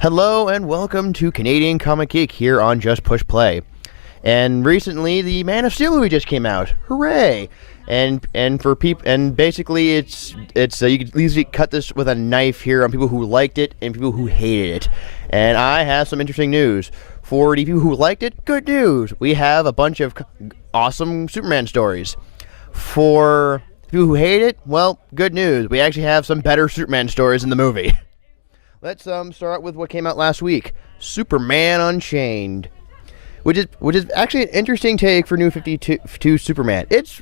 Hello and welcome to Canadian Comic Geek here on Just Push Play. And recently, the Man of Steel movie just came out. Hooray! And for people, and basically, it's you could easily cut this with a knife here on people who liked it and people who hated it. And I have some interesting news for the people who liked it. Good news! We have a bunch of awesome Superman stories. For people who hate it, well, good news. We actually have some better Superman stories in the movie. Let's start with what came out last week, Superman Unchained, which is actually an interesting take for New 52 Superman. It's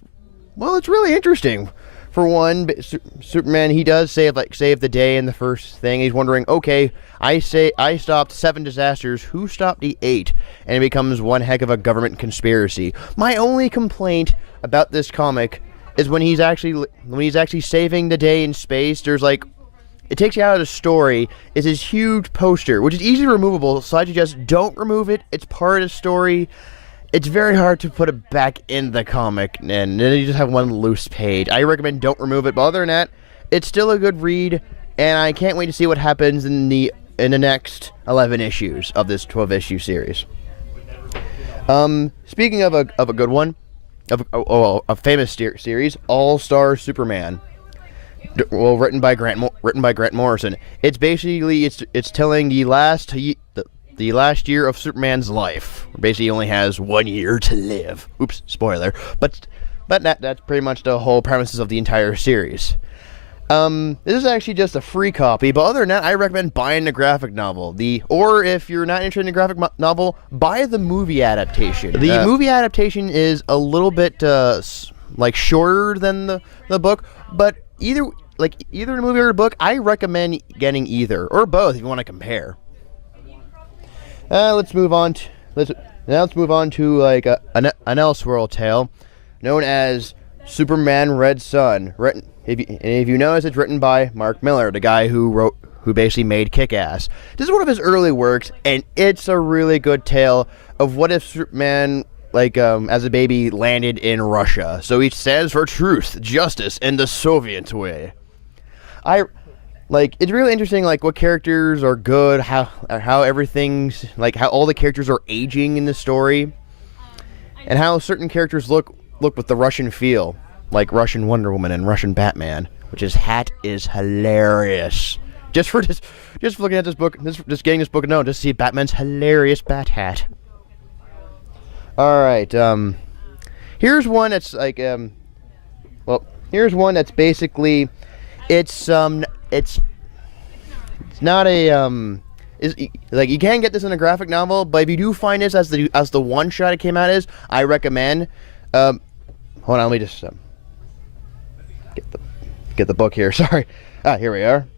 really interesting. For one, Superman, he does save the day in the first thing. He's wondering, okay, I stopped 7 disasters. Who stopped the 8? And it becomes one heck of a government conspiracy. My only complaint about this comic is when he's actually saving the day in space. There's it takes you out of the story, is his huge poster, which is easily removable, so I suggest don't remove it. It's part of the story. It's very hard to put it back in the comic, and then you just have one loose page. I recommend don't remove it, but other than that, it's still a good read, and I can't wait to see what happens in the next 11 issues of this 12-issue series. Speaking of a good one, a famous series, All-Star Superman. Well, written by Grant Morrison. It's basically it's telling the last year of Superman's life. Basically, he only has 1 year to live. Oops, spoiler. But that's pretty much the whole premises of the entire series. This is actually just a free copy, but other than that, I recommend buying the graphic novel. Or if you're not interested in the graphic novel, buy the movie adaptation. The movie adaptation is a little bit shorter than the book, but either the movie or the book, I recommend getting either or both if you want to compare. Let's move on to an Elseworld tale known as Superman Red Sun. If you notice, it's written by Mark Millar, the guy who basically made Kick-Ass. This is one of his early works, and it's a really good tale of what if Superman, as a baby, landed in Russia. So he stands for truth, justice, and the Soviet way. It's really interesting, what characters are good, how everything's, how all the characters are aging in the story, and how certain characters look with the Russian feel, like Russian Wonder Woman and Russian Batman, which his hat is hilarious. Just looking at this book, just getting this book known, just to see Batman's hilarious bat hat. Alright, here's one that's here's one that's basically, it's not a, you can get this in a graphic novel, but if you do find this as the one shot it came out as, I recommend, hold on, let me just, get the book here, sorry. Here we are.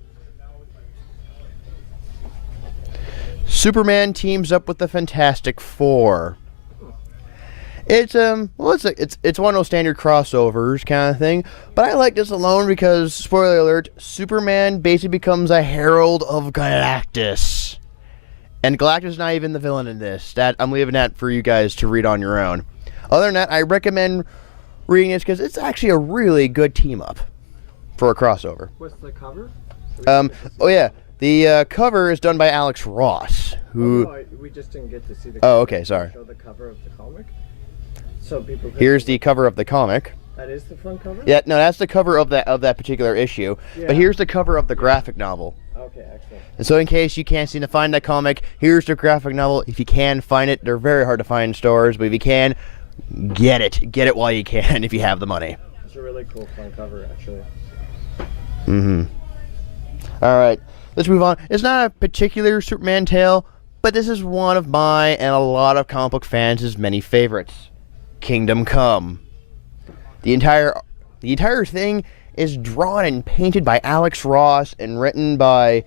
Superman teams up with the Fantastic Four. It's it's one of those standard crossovers kind of thing, but I like this alone because, spoiler alert, Superman basically becomes a herald of Galactus. And Galactus is not even the villain in this. That I'm leaving that for you guys to read on your own. Other than that, I recommend reading this because it's actually a really good team up for a crossover. What's the cover? Oh yeah, the cover is done by Alex Ross, who. Oh, no, we just didn't get to see the. Oh, okay, sorry. Show the cover of the comic. So people. Here's the cover of the comic. That is the front cover? Yeah, no, that's the cover of that particular issue. Yeah. But here's the cover of the graphic novel. Okay, excellent. And so in case you can't seem to find that comic, here's the graphic novel. If you can find it, they're very hard to find in stores, but if you can, get it. Get it while you can if you have the money. It's a really cool front cover, actually. Alright, let's move on. It's not a particular Superman tale, but this is one of my and a lot of comic book fans' many favorites. Kingdom Come. The entire thing is drawn and painted by Alex Ross and written by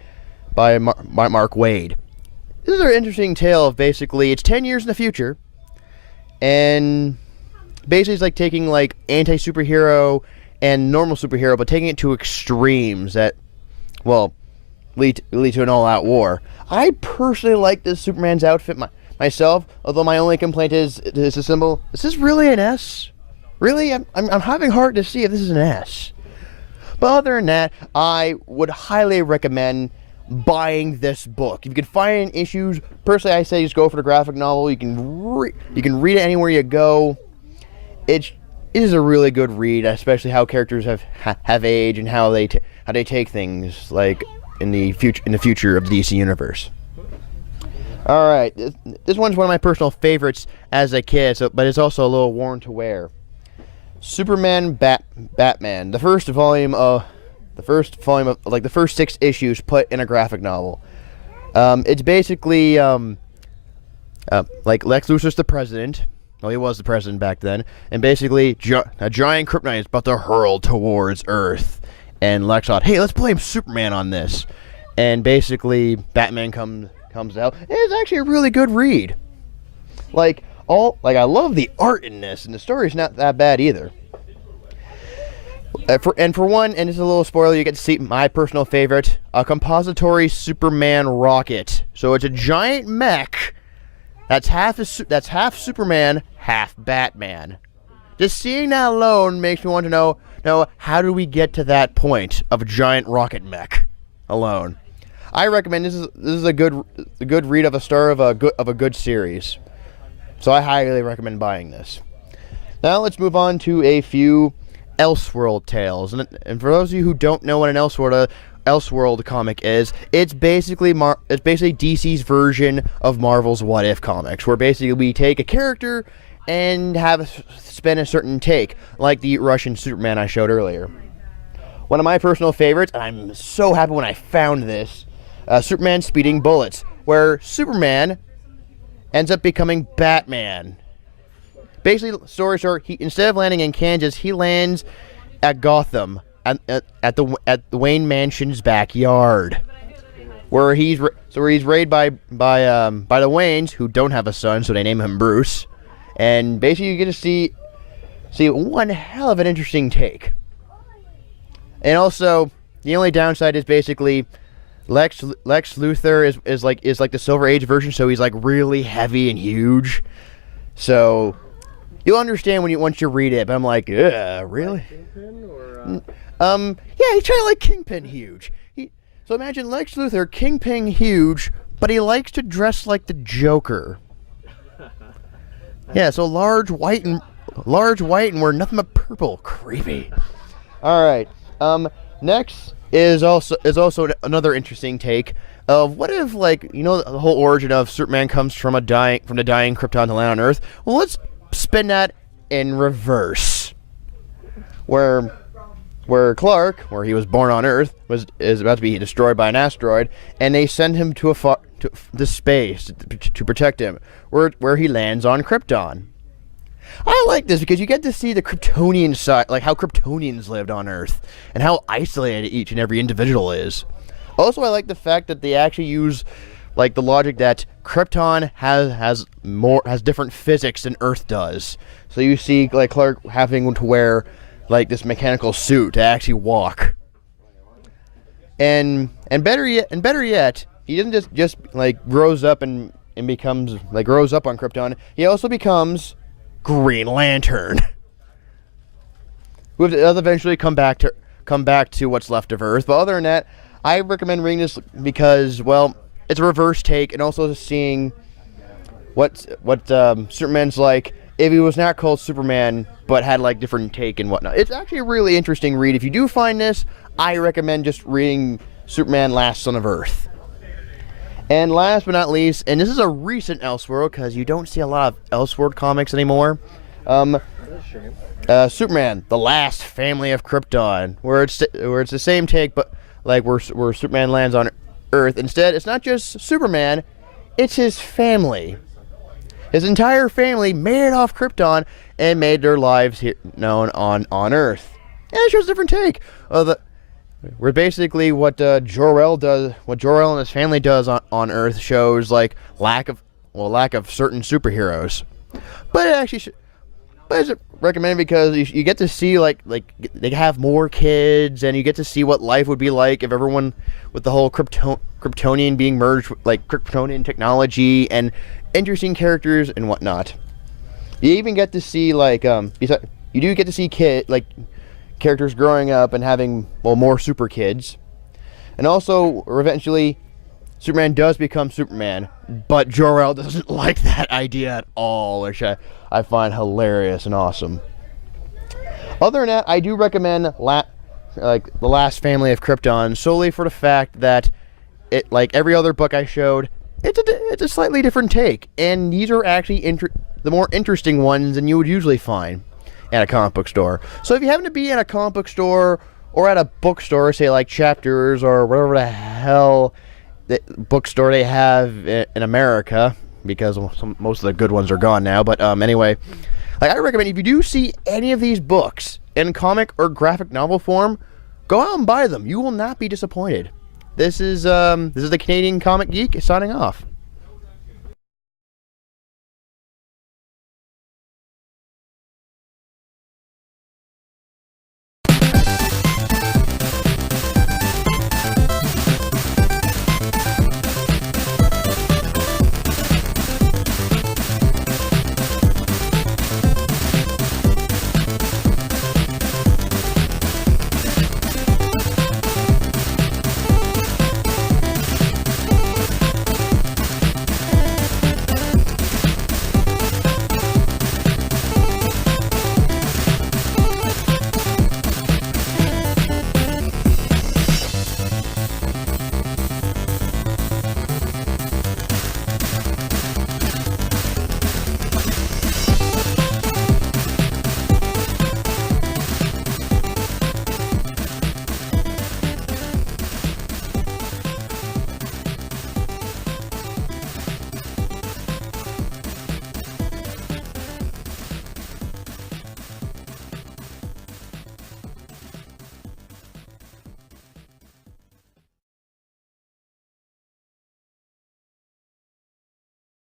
Mark Waid. This is an interesting tale of basically, it's 10 years in the future, and basically it's like taking anti-superhero and normal superhero, but taking it to extremes that, well, lead to an all-out war. I personally like this Superman's outfit myself, although my only complaint is a symbol. Is this really an S? Really? I'm having hard to see if this is an S. But other than that, I would highly recommend buying this book. If you can find issues, personally I say just go for the graphic novel. You can read it anywhere you go. It is a really good read, especially how characters have aged and how they take things like in the future of the DC universe. All right, this one's one of my personal favorites as a kid, but it's also a little worn to wear. Superman Batman, the first volume of like the first 6 issues put in a graphic novel. It's basically like Lex Luthor's the president. Well, he was the president back then, and basically a giant kryptonite is about to hurl towards Earth, and Lex thought, hey, let's blame Superman on this, and basically Batman comes out. And it's actually a really good read. I love the art in this, and the story's not that bad either. For one, and it's a little spoiler, you get to see my personal favorite, a compository Superman rocket. So it's a giant mech that's half Superman, half Batman. Just seeing that alone makes me want to know how do we get to that point of a giant rocket mech alone. I recommend this is a good read of a start of a good series. So I highly recommend buying this. Now let's move on to a few Elseworld tales, and for those of you who don't know what an Elseworld comic is, it's basically DC's version of Marvel's What If comics, where basically we take a character and spin a certain take, like the Russian Superman I showed earlier. One of my personal favorites, and I'm so happy when I found this, Superman Speeding Bullets, where Superman ends up becoming Batman. Basically, story short, instead of landing in Kansas, he lands at Gotham, at the Wayne Mansion's backyard, where he's raided by the Waynes, who don't have a son, so they name him Bruce, and basically you get to see one hell of an interesting take. And also, the only downside is basically Lex Luthor is like the Silver Age version, so he's like really heavy and huge, so. You'll understand once you read it, but I'm like, really? Kingpin or, yeah, he's kind of like Kingpin huge. So imagine Lex Luthor, Kingpin huge, but he likes to dress like the Joker. Yeah, so large, white, and wear nothing but purple. Creepy. All right. Next is also another interesting take of what if, like, the whole origin of Superman comes from the dying Krypton to land on Earth. Well, let's spin that in reverse, where Clark, where he was born on Earth, is about to be destroyed by an asteroid, and they send him to space to protect him, where he lands on Krypton. I like this because you get to see the Kryptonian side, like how Kryptonians lived on Earth and how isolated each and every individual is. Also, I like the fact that they actually use like the logic that Krypton has different physics than Earth does. So you see like Clark having to wear like this mechanical suit to actually walk. And better yet, he doesn't just like grows up and becomes like grows up on Krypton. He also becomes Green Lantern. Who will eventually come back to what's left of Earth. But other than that, I recommend reading this because, well, it's a reverse take, and also seeing what Superman's like if he was not called Superman but had like different take and whatnot. It's actually a really interesting read. If you do find this, I recommend just reading Superman Last Son of Earth. And last but not least, and this is a recent Elseworld because you don't see a lot of Elseworld comics anymore. Superman, The Last Family of Krypton, where it's the same take, but like where Superman lands on Earth. Instead, it's not just Superman, it's his family. His entire family made it off Krypton and made their lives known on Earth. And it shows a different take of where basically what Jor-El and his family does on Earth shows like lack of certain superheroes. But it actually but it's recommended because you get to see like they have more kids, and you get to see what life would be like if everyone with the whole Kryptonian being merged with like Kryptonian technology and interesting characters and whatnot. You even get to see like you do get to see characters growing up and having more super kids. And also, eventually, Superman does become Superman, but Jor-El doesn't like that idea at all, which I find hilarious and awesome. Other than that, I do recommend The Last Family of Krypton solely for the fact that it, like every other book I showed, it's a slightly different take, and these are actually the more interesting ones than you would usually find at a comic book store. So if you happen to be in a comic book store or at a bookstore, say like Chapters or whatever the hell the bookstore they have in America, because most of the good ones are gone now, but anyway, like I recommend if you do see any of these books in comic or graphic novel form, go out and buy them. You will not be disappointed. This is the Canadian Comic Geek signing off.